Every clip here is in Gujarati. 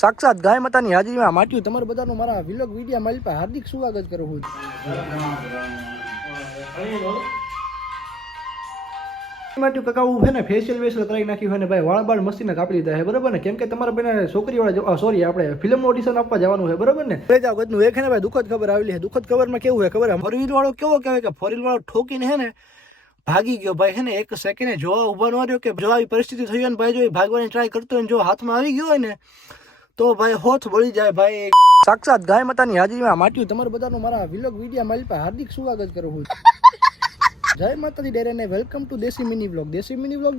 સાક્ષાત ગાય માતાની હાજરીમાં માટ્યું તમારું બધાનું મારા વિલોગ વિડીયો મારી પાસે હાર્દિક સ્વાગત કરું છું। માટ્યું કકાવું છે ને ફેશિયલ વેશિયલ કરાવી નાખ્યું છે ને ભાઈ વાળ બાળ મસ્તીને કાપી લીધા છે બરાબર ને, કેમ કે તમારા બેના છોકરીવાળા સોરી આપણે ફિલ્મનું ઓડિશન આપવા જવાનું છે બરાબર ને। જાવ ગજનું એક છે ને ભાઈ દુઃખદ ખબર આવેલી છે। દુઃખદ ખબરમાં કેવું છે ખબર, ફોર વ્હીલ વાળો કેવો કહેવાય કે ફોર વ્હીલ વાળો ઠોકીને છે ને ભાગી ગયો ભાઈ છે ને, એક સેકન્ડે જોવા ઉભા ન રહ્યો કે જો આવી પરિસ્થિતિ થઈ હોય ને ભાઈ, જો એ ભાગવાની ટ્રાય કરતો હોય ને જો હાથમાં આવી ગયો હોય ને તો ભાઈ હોઠ બળી જાય ભાઈ। સાક્ષાત ગાય માતાની હાજરીમાં માટ્યું તમારું બધાનું મારા વિલોગ વિડીયો મારી પાસે હાર્દિક સ્વાગત કરું છું। જય માતાજી ડેરે ને વેલકમ ટુ દેશી મિની વ્લોગ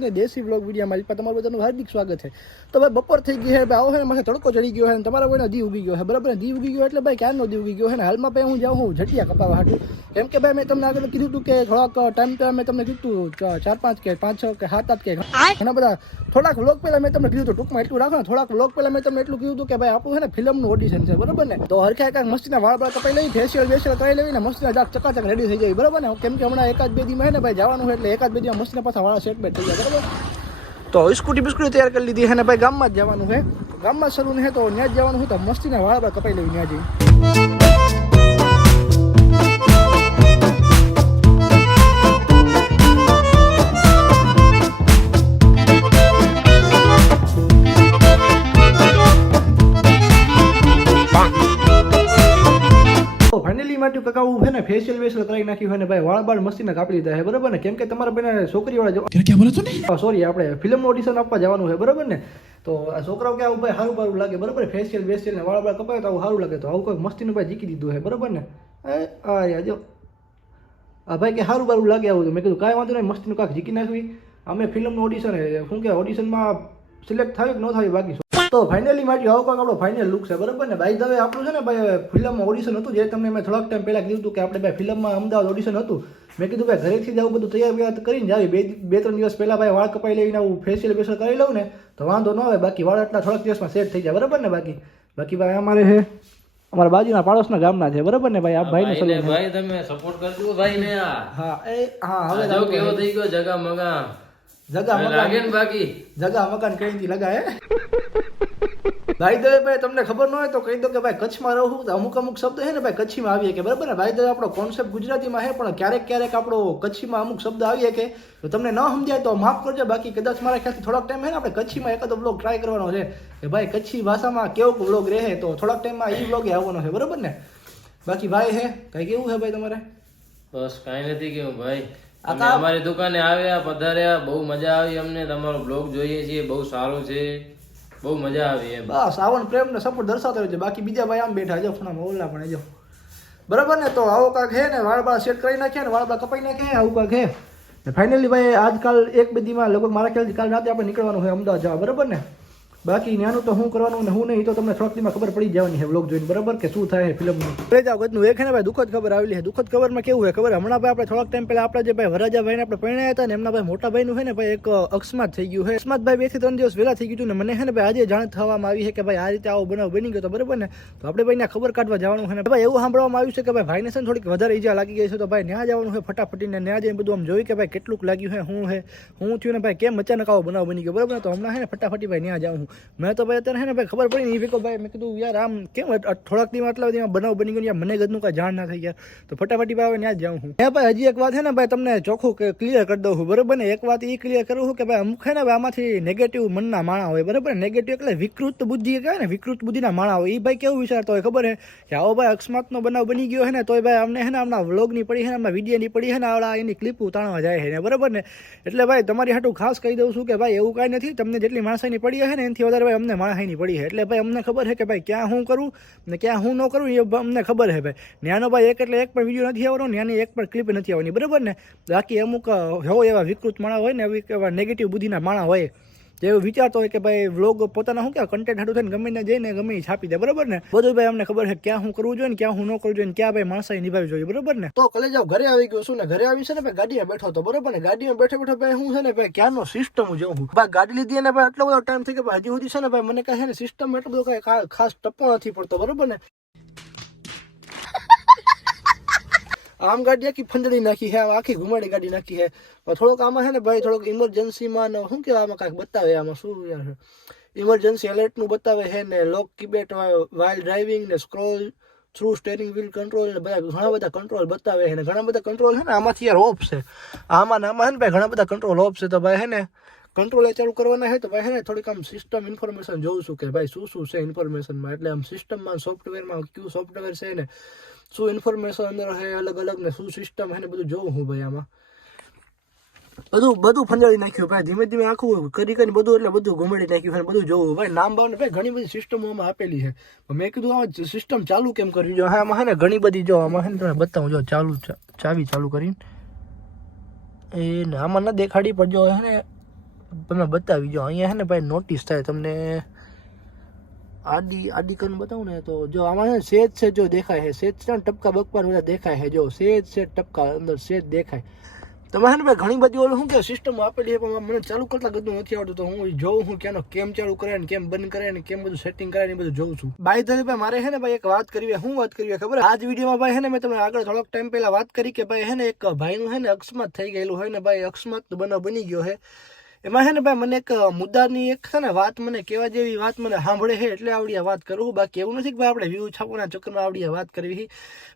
ને દેશી વ્લોગ વિડીયો મારી પાસે તમારું બધાનું હાર્દિક સ્વાગત છે। તો ભાઈ બપોર થઈ ગઈ છે ભાઈ, આવો છે માથે તડકો ચડી ગયો છે ને તમારા કોઈનો દી ઉગી ગયો છે બરાબર ને, દી ઉગી ગયો એટલે ભાઈ ક્યારનો દી ઉગી ગયો છે ને। હાલમાં ભાઈ હું જાઉં હું જટિયા કપાવા હાટું, કેમ કે ભાઈ મેં તમને આગળ કીધું હતું કે થોડાક ટાઈમ તો મેં તમને કીધું 4 5 કે 5 6 કે 7 8 કે ઘણા બધા થોડાક વ્લોગ પહેલાં મેં તમને કીધું હતું, ટૂંકમાં એટલું રાખો ને, થોડાક વ્લોગ પહેલાં મેં તમને એટલું કીધું હતું કે ભાઈ આપણું છે ને ફિલ્મનું ઓડિશન છે બરાબર ને, તો હરખા એકાદ મસ્તીના વાળ બાળ કપાઈ લઈ ફેશિયલ વેશિયલ કરાવી લેવી ને મસ્તીના ચકાચક રેડી થઈ જાય બરાબર ને, કેમ કે હમણાં એકાદ બે દીમાં છે ને ભાઈ જવાનું છે એટલે એકાદ બે દીમાં મસ્તીના પાછા વાળા સેટ બેટ થઈ જાય બરાબર। તો સ્કૂટી બિસ્કૂટી તૈયાર કરી લીધી છે ને ભાઈ ગામમાં જ જવાનું છે, ગામમાં સલૂન છે તો ત્યાં જ જવાનું છે, તો મસ્તીના વાળ બાળ કપાઈ લેવી ત્યાં જઈ। ફાઇનલી માટ્યું કકાવું છે ને ફેશિયલ વેશિયલ કરાવી નાખ્યું છે ને ભાઈ વાળ બાળ મસ્તીને કાપી લીધા છે બરાબર ને, કેમ કે તમારા બેના છોકરીવાળા સોરી આપણે ફિલ્મનું ઓડિશન આપવા જવાનું છે બરાબર ને, તો આ છોકરાઓ કે આવું ભાઈ સારું સારું લાગે બરાબર, ફેશિયલ વેશિયલ ને વાળ બાળ કપાય તો આવું સારું લાગે, તો આવું કોઈ મસ્તીનું ભાઈ જીકી દીધું છે બરાબર ને। આ યાર જો આ ભાઈ કે સારું બારું લાગે આવું, તો મેં કીધું કાંઈ વાંધો નહીં મસ્તીનું કાંક જીકી નાખવી, અમે ફિલ્મનું ઓડિશન શું કે ઓડિશનમાં સિલેક્ટ થયું કે ન થયું બાકી। તો ફાઇનલી માટે આવો કાંક આપણો ફાઇનલ લુક છે બરાબર ને। ભાઈ હવે આપણું છે ને ભાઈ ફિલ્મમાં ઓડિશન હતું, જે તમને મેં થોડાક ટાઈમ પહેલાં કીધું હતું કે આપણે ભાઈ ફિલ્મમાં અમદાવાદ ઓડિશન હતું, મેં કીધું ભાઈ ઘરેથી જ આવું બધું તૈયાર કરીને જાવી, બે ત્રણ દિવસ પહેલાં ભાઈ વાળ કપાઈ લઈને આવું ફેશિયલ વેશિયલ કરી લઉં ને તો વાંધો ન આવે, બાકી વાળ એટલા થોડાક દિવસમાં સેટ થઈ જાય બરાબર ને। બાકી ભાઈ અમારે છે અમારા બાજુના પાડોશના ગામના છે બરાબર ને ભાઈ, આ ભાઈને સલૂન ભાઈ તમે સપોર્ટ કરજો ભાઈ ને હા હવે જો કેવો થઈ ગયો જગા મકાન કઈ લગાય ભાઈ દવે ભાઈ તમને ખબર ન હોય તો કહી દો કે ભાઈ કચ્છમાં રહું તો અમુક શબ્દ છે ને ભાઈ કચ્છીમાં આવીએ કે બરાબર ને, ભાઈ દવે આપણો કોન્સેપ્ટ ગુજરાતીમાં છે પણ ક્યારેક આપણો કચ્છીમાં અમુક શબ્દ આવીએ કે તો તમને ન સમજાય તો માફ કરજો, બાકી કદાચ મારા ખ્યાલથી થોડાક ટાઈમ છે ને આપણે કચ્છીમાં એકાદો બ્લોગ ટ્રાય કરવાનો છે કે ભાઈ કચ્છી ભાષામાં કેવો બ્લોગ રહે, તો થોડાક ટાઈમમાં એ બ્લોગ આવવાનો છે બરાબર ને। બાકી ભાઈ છે કઈ કેવું છે ભાઈ તમારે? બસ કાંઈ નથી કેવું ભાઈ, અમારી દુકાને આવ્યા પધાર્યા, બહુ મજા આવી અમને, તમારો બ્લોગ જોઈએ છીએ, બહુ સારું છે, બહુ મજા આવી એમ, બસ આવન પ્રેમ ને સપોર્ટ દર્શાવતો હોય છે, બાકી બીજા ભાઈ આમ બેઠા જો ફોનમાં ઓલા પણ જો બરાબર ને। તો આવો કાંક છે ને વાળ બાળ સેટ કરી નાખ્યા ને વાળ બાળ કપાઈ નાખ્યા આવું કાંક છે ફાઇનલી ભાઈ આજકાલ એક બે દીમાં લગભગ મારા ખ્યાલથી કાલ રાતે આપણે નીકળવાનું હોય અમદાવાદ જવા બરાબર ને, બાકી ત્યાંનું તો શું કરવાનું ને હું નહીં તો તમને થોડાક દીમાં ખબર પડી જવાની છે વ્લોગ જોઈને બરાબર કે શું થાય ફિલ્મનું। જાવ ગજનું એક છે ને ભાઈ દુઃખદ ખબર આવેલી છે। દુઃખદ ખબરમાં કેવું છે ખબર, હમણાં ભાઈ આપણે થોડાક ટાઈમ પહેલા આપણે જે ભાઈ વરાજાભાઈને આપણે પરણ્યા હતા ને એમના ભાઈ મોટા ભાઈનું છે ને ભાઈ એક અકસ્માત થઈ ગયું છે, અકસ્માત ભાઈ 2 થી 3 દિવસ વહેલા થઈ ગયું ને મને છે ને ભાઈ આજે જાણ થવામાં આવી છે કે ભાઈ આ રીતે આવો બનાવ બની ગયો તો બરાબર ને, તો આપણે ભાઈને ખબર કાઢવા જવાનું છે ને ભાઈ એવું સાંભળવામાં આવ્યું છે કે ભાઈ ભાઈને છે ને થોડીક વધારે ઈજા લાગી ગઈ છે, તો ભાઈ ત્યાં જવાનું છે ફટાફટીને ત્યાં જઈને બધું આમ જોયું કે ભાઈ કેટલુંક લાગ્યું છે હું થયું ને ભાઈ કેમ અચાનક આવો બનાવ બની ગયો બરાબર, તો હમણાં છે ને ફટાફટી ભાઈ ત્યાં જાઉં મેં તો ભાઈ ને ભાઈ ખબર પડી નહીં ભાઈ મેં કીધું યાર આમ કેમ થોડાક દીમાં આટલા બધી બનાવ બની ગયો મને ગદનું કાંઈ જાણ ના થઈ ગયા, તો ફટાફટી ભાઈ ત્યાં જ જાઉં હું। ભાઈ હજી એક વાત છે ને ભાઈ તમને ચોખ્ખું ક્લિયર કરી દઉં છું બરાબર ને, એક વાત એ ક્લિયર કરું છું કે ભાઈ અમુક છે ને ભાઈ આમાંથી નેગેટિવ મનના માણા હોય બરાબર, નેગેટિવ એટલે વિકૃત બુદ્ધિ કહેવાય ને, વિકૃત બુદ્ધિના માણા હોય, એ ભાઈ કેવું વિચારતો હોય ખબર છે કે આવો ભાઈ અકસ્માતનો બનાવ બની ગયો છે ને તોય ભાઈ અમને છે ને હમણાં વ્લોગની પડી છે ને હમણાં વિડીયોની પડી છે ને આવડા એની ક્લિપ ઉતારવા જાય છે ને બરાબર ને, એટલે ભાઈ તમારી હાટું ખાસ કહી દઉં છું કે ભાઈ એવું કાંઈ નથી, તમને જેટલી માણસાઈની પડી છે ને એનાથી વધારે ભાઈ અમને માણસાઈની પડી છે, એટલે ભાઈ અમને ખબર છે કે ભાઈ ક્યાં હું કરું ને ક્યાં હું ન કરું એ અમને ખબર છે ભાઈ। ન્યાનો ભાઈ એક એટલે એક પણ વિડીયો નથી આવવાનો, ન્યાની એક પણ ક્લિપ નથી આવવાની બરાબર ને, બાકી અમુક હોય એવા વિકૃત માણા હોય ને એવા નેગેટિવ બુદ્ધિના માણા હોય જે એવું વિચારતો હોય કે ભાઈ વ્લોગ પોતાના શું કે કન્ટેન્ટ હાટું થઈને ગમે ને જઈને ગમે એ છાપી દે બરાબર ને, બધું ભાઈ અમને ખબર છે ક્યાં હું કરવું જોઈએ ને ક્યાં હું ન કરવું જોઈએ ને ક્યાં ભાઈ માણસાઈ નિભાવવી જોઈએ બરાબર ને। તો કલે જાવ ઘરે આવી ગયો છું ને, ઘરે આવી છે ને ભાઈ ગાડીમાં બેઠો હતો બરાબર ને, ગાડીમાં બેઠો ભાઈ હું છે ને ભાઈ ક્યાંનો સિસ્ટમ જોઉં હું ભાઈ ગાડી લીધી ને ભાઈ આટલો બધો ટાઈમ થઈ ગયો હજી સુધી છે ને ભાઈ મને કાંઈ છે ને સિસ્ટમ એટલો બધો કાંઈ ખાસ ટપ્પો નથી પડતો બરાબર ને। આમ ગાડી આખી ફંદડી નાખી છે, આખી ઘુમાડી ગાડી નાખી છે, થોડોક આમાં છે ને ભાઈ થોડોક ઇમરજન્સીમાં શું કહેવાય આમાં કાંઈક બતાવે આમાં શું યાર ઇમરજન્સી એલર્ટનું બતાવે છે ને લોક કીબેટ વાઇલ ડ્રાઇવિંગ ને scroll through steering wheel control ને બધા ઘણા બધા કંટ્રોલ બતાવે છે ને ઘણા બધા કંટ્રોલ છે ને આમાંથી યાર ઓફ છે આમાં ને આમાં છે ને ભાઈ ઘણા બધા કંટ્રોલ ઓફ છે તો ભાઈ છે ને કંટ્રોલ એ ચાલુ કરવાના છે તો ભાઈ છે ને થોડીક આમ સિસ્ટમ ઇન્ફોર્મેશન જોઉં છું કે ભાઈ શું છે ઇન્ફોર્મેશનમાં એટલે આમ સિસ્ટમમાં સોફ્ટવેરમાં કયું સોફ્ટવેર છે ને શું ઇન્ફોર્મેશન અંદર છે અલગ અલગ ને શું સિસ્ટમ છે ને બધું જોઉં હું ભાઈ આમાં બધું ફંજાળી નાખ્યું ભાઈ ધીમે ધીમે આખું કરી બધું એટલે બધું ઘુમાડી નાખ્યું છે બધું જોવું ભાઈ નામ બાવ ભાઈ ઘણી બધી સિસ્ટમો આમાં આપેલી છે મેં કીધું આ સિસ્ટમ ચાલુ કેમ કરવી જો હા આમાં છે ને ઘણી બધી જો આમાં છે ને તમે બતાવું જો ચાવી ચાલુ કરીને એ ને આમાં ના દેખાડી પણ જો છે ને તમે બતાવી જો અહીંયા છે ને ભાઈ નોટિસ થાય તમને આડી કરીને બતાવું ને તો જો આમાં છે સેજ છે જો દેખાય છે સેજ છે ને ટપકા બકવાર બધા દેખાય છે જો સેજ ટપકા અંદર સેજ દેખાય તમારે ને ભાઈ ઘણી બધી ઓલું શું કે સિસ્ટમ આપેલી છે પણ મને ચાલુ કરતા બધું નથી આવડતું તો હું જોઉં હું ક્યાંનો કેમ ચાલુ કરે ને કેમ બંધ કરે ને કેમ બધું સેટિંગ કરે ને બધું જોઉં છું બાય ધ વે ભાઈ મારે છે ને ભાઈ એક વાત કરવી હું વાત કરવી ખબર આજ વિડીયોમાં ભાઈ છે ને મેં તમને આગળ થોડોક ટાઈમ પહેલા વાત કરી કે ભાઈ છે ને એક ભાઈનું છે ને અકસ્માત થઈ ગયેલું હોય ને ભાઈ અકસ્માત બનાવ બની ગયો છે એમાં છે ને ભાઈ મને એક મુદ્દાની એક છે ને વાત મને કહેવા જેવી વાત મને સાંભળે છે એટલે આવડી આ વાત કરું બાકી એવું નથી કે ભાઈ આપણે વ્યૂ છાપવાના ચક્કરમાં આવડી આ વાત કરવી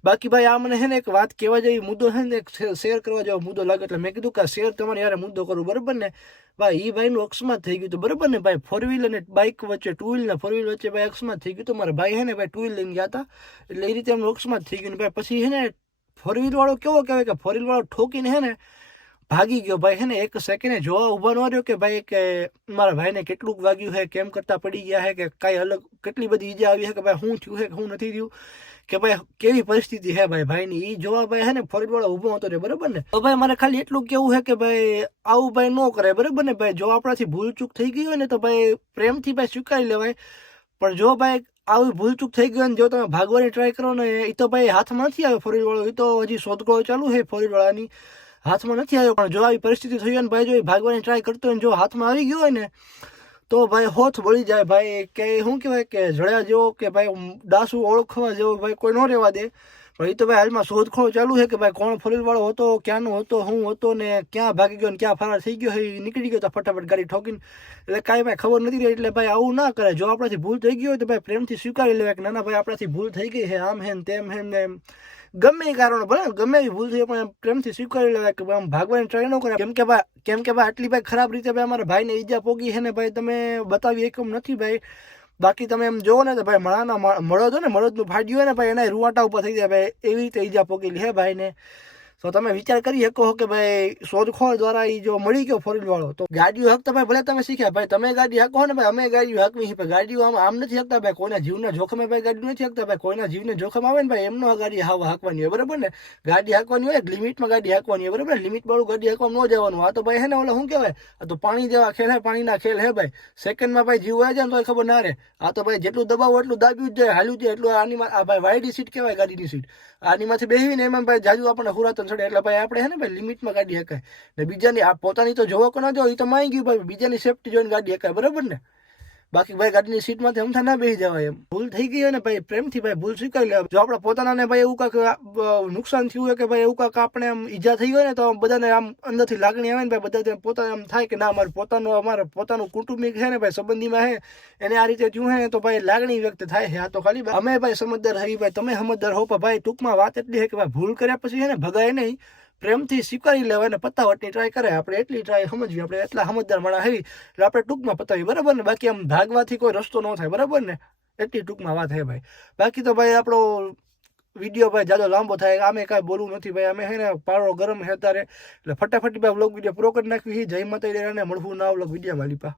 બાકી ભાઈ આ મને છે ને એક વાત કહેવા જેવી મુદ્દો છે ને એક શેર કરવા જેવો મુદ્દો લાગે એટલે મેં કીધું કે શેર તમારે યાર મુદ્દો કરું બરાબર ને ભાઈ એ ભાઈનું અકસ્માત થઈ ગયું હતું બરાબર ને ભાઈ 4 વ્હીલ અને બાઇક વચ્ચે 2 વ્હીલ ને 4 વ્હીલ વચ્ચે ભાઈ અકસ્માત થઈ ગયું તો મારા ભાઈ છે ને ભાઈ 2 વ્હીલ લઈને ગયા હતા એટલે એ રીતે એમનું અકસ્માત થઈ ગયું ને ભાઈ પછી છે ને 4 વ્હીલ વાળો કેવો કહેવાય કે 4 વ્હીલ વાળો ઠોકીને છે ને ભાગી ગયો ભાઈ છે ને એક સેકન્ડે જોવા ઉભા ન રહ્યો કે ભાઈ કે મારા ભાઈને કેટલુંક વાગ્યું છે કેમ કરતા પડી ગયા છે કે કાંઈ અલગ કેટલી બધી ઈજા આવી છે કે ભાઈ શું થયું છે કે શું નથી થયું કે ભાઈ કેવી પરિસ્થિતિ છે ભાઈની એ જોવા ભાઈ છે ને ફરીવાળો ઊભો હતો રે બરાબર ને તો ભાઈ મારે ખાલી એટલું કેવું છે કે ભાઈ આવું ભાઈ ન કરે બરાબર ને ભાઈ જો આપણાથી ભૂલચૂક થઈ ગઈ હોય ને તો ભાઈ પ્રેમથી ભાઈ સ્વીકારી લેવાય પણ જો ભાઈ આવી ભૂલચૂક થઈ ગઈ ને જો તમે ભાગવાની ટ્રાય કરો ને એ તો ભાઈ હાથમાં નથી આવ્યો ફરીવાળો એ તો હજી શોધખોળ ચાલુ છે ફરીવાળાની હાથમાં નથી આવ્યો પણ જો આવી પરિસ્થિતિ થઈ હોય ને ભાઈ જો ભાગવાની ટ્રાય કરતો હોય ને જો હાથમાં આવી ગયો હોય ને તો ભાઈ હોથ બળી જાય ભાઈ કે શું કહેવાય કે જળ્યા જેવો કે ભાઈ દાસુ ઓળખવા જેવો ભાઈ કોઈ ન રહેવા દે પણ એ તો ભાઈ હાલમાં શોધખોળ ચાલુ છે કે ભાઈ કોણ ફોરવ્હીલવાળો હતો ક્યાંનો હતો હું હતો ને ક્યાં ભાગી ગયો ને ક્યાં ફરાર થઈ ગયો એ નીકળી ગયો તો ફટાફટ ગાડી ઠોકીને એટલે કાંઈ ભાઈ ખબર નથી રહી એટલે ભાઈ આવું ના કરે જો આપણાથી ભૂલ થઈ ગઈ હોય તો ભાઈ પ્રેમથી સ્વીકારી લેવાય કે ના ભાઈ આપણાથી ભૂલ થઈ ગઈ છે આમ હે ને તેમ હે ને ગમે એ કારણ ભલે ગમે એવી ભૂલ થઈ પણ પ્રેમથી સ્વીકારી લેવાય કે આમ ભાગવાની ટ્રાય ન કરે કેમ કે ભાઈ આટલી ભાઈ ખરાબ રીતે ભાઈ અમારા ભાઈને ઈજા પોગી છે ને ભાઈ તમે બતાવી એકમ નથી ભાઈ બાકી તમે એમ જોવો ને તો ભાઈ મળદ ને મળદનું ફાડ્યું હોય ને ભાઈ એના રૂવાટા ઉપર થઈ જાય ભાઈ એવી રીતે ઈજા પોગેલી હે ભાઈને તો તમે વિચાર કરી શકો કે ભાઈ શોધખોળ દ્વારા એ જો મળી ગયો 4 વ્હીલ વાળો તો ગાડીઓ હકતા ભાઈ ભલે તમે શીખ્યા ભાઈ તમે ગાડી હકો ને ભાઈ અમે ગાડીઓ હકવી છે ગાડીઓ આમ નથી હકતા ભાઈ કોઈના જીવના જોખમે ભાઈ ગાડી નથી હકતા ભાઈ કોઈના જીવને જોખમ આવે ને ભાઈ એમનો ગાડી હાકવાની હોય બરાબર ને ગાડી હાકવાની હોય લિમિટમાં ગાડી હાકવાની હોય બરાબર લિમિટ વાળું ગાડી હાકવામાં ન જવાનું આ તો ભાઈ હે ને ઓલા શું કહેવાય આ તો પાણી જેવા ખેલ હે પાણીના ખેલ હે ભાઈ સેકન્ડમાં ભાઈ જીવ આવી જાય ને તો ખબર ના રહે આ તો ભાઈ જેટલું દબાવો એટલું દાબ્યું જ જાય હાલ્યું જાય એટલું આની આ ભાઈ વાયડી સીટ કહેવાય ગાડીની સીટ આનીમાંથી બેસીને એમાં ભાઈ જાજુ આપણને હુરાતન ચડે એટલે ભાઈ આપણે હે ને ભાઈ લિમિટમાં ગાડી હકાય ને બીજાની આ પોતાની તો જોવો કે ના જો એ તો માઈ ગયું ભાઈ બીજાની સેફટી જોઈને ગાડી હકાય બરાબર ને બાકી ભાઈ ગાડીની સીટમાંથી અમથા ના બેસી જવાય એમ ભૂલ થઈ ગઈ હોય ને ભાઈ પ્રેમથી ભાઈ ભૂલ સ્વીકારી લે જો આપણે પોતાનાને ભાઈ એવું કાંક નુકસાન થયું હોય કે ભાઈ એવું કાંક આપણે આમ ઈજા થઈ હોય ને તો બધાને આમ અંદરથી લાગણી આવે ને ભાઈ બધા પોતાને આમ થાય કે ના અમારે પોતાનું કુટુંબિક છે ને ભાઈ સંબંધીમાં હે એને આ રીતે થયું હે ને તો ભાઈ લાગણી વ્યક્ત થાય છે આ તો ખાલી અમે ભાઈ સમજદાર હવી ભાઈ તમે સમજદાર હો પણ ભાઈ ટૂંકમાં વાત એટલી છે કે ભાઈ ભૂલ કર્યા પછી છે ને ભગાય નહીં પ્રેમથી સ્વીકારી લેવાય ને પતાવટની ટ્રાય કરે આપણે એટલી ટ્રાય સમજવી આપણે એટલા સમજદાર માણસ હવી એટલે આપણે ટૂંકમાં પતાવી બરાબર ને બાકી આમ ભાગવાથી કોઈ રસ્તો ન થાય બરાબર ને એટલી ટૂંકમાં વાત હે ભાઈ બાકી તો ભાઈ આપણો વિડીયો ભાઈ જાજો લાંબો થાય આમે કાંઈ બોલવું નથી ભાઈ અમે હે ને પારો ગરમ હે તારે એટલે ફટાફટ ભાઈ વ્લોગ વિડીયો પૂરો કરી નાખ્યું જય માતા મળવું ના વ્લોગ વિડીયોમાં લીપા